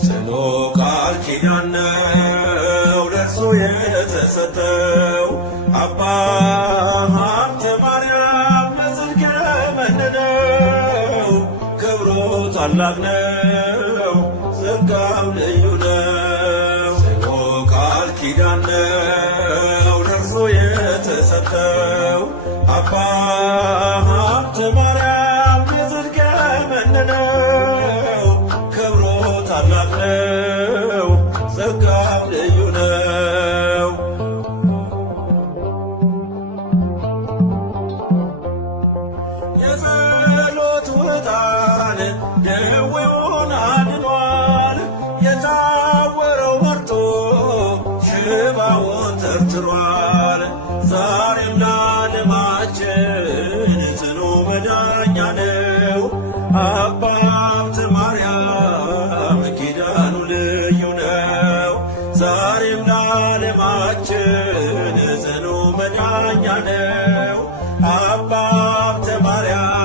ጽኑ ቃል ኪዳን ነው ለእርሱ የተሰጠው። አባ ሀብተ ማርያም በጽድቅ የመነነው ክብሩ ታላቅ ነው ጸጋው ልዩ ነው። ጽኑ ቃል ኪዳን ነው ለእርሱ የተሰጠው። አባ ሀብተ ማርያም በጽድቅ የመነነው ክብሩ ታላቅ ነው ጸጋው ልዩ ነው። የጸሎት ዕጣን ደዌውን አድኗል። የታወረው በርቶ ሽባውን ተርትሯል። ዛሬም ለዓለማችን ጽኑ መዳኛ ነው። አባ ሀብተ ማርያም ኪዳኑ ልዩ ነው። ዛሬም ለዓለማችን ጽኑ መዳኛ ነው። አባ ሀብተ ማርያም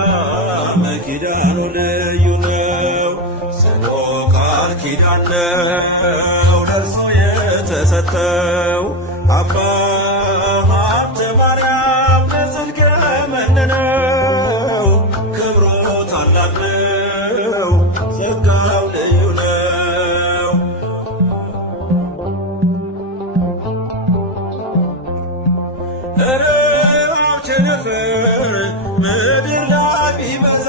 ኪዳኑ ልዩ ነው። ጽኑ ቃል ኪዳን ነው ለእርሱ የተሰጠው። አባ ሀብተ ማርያም በጽድቅ የመነነው ክብሩ ታላቅ ነው ጸጋው ልዩ ነው። ረሃብ ቸነፈር ምድር ላይ ቢበዛ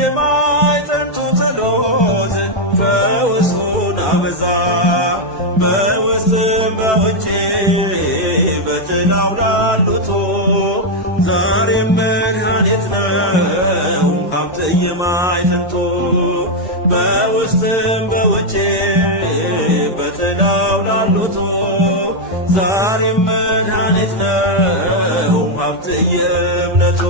የማይጠንቱ ጸሎት ፈውሱን አበዛ። በውስጥም በውጭ በጥላው ላሉት ዛሬም መድኃኒት ነው ሀብተ የማይጠንቱ። በውስጥም በውጭ በጥላው ላሉት ዛሬም መድኃኒት ነው ሀብተ የእምነቱ።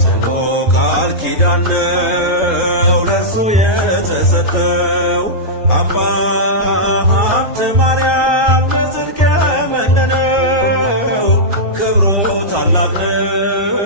ጽኑ ቃል ኪዳን ነው ለእርሱ የተሰጠው። አባ ሀብተ ማርያም በጽድቅ የመነነው ክብሩ ታላቅ ነው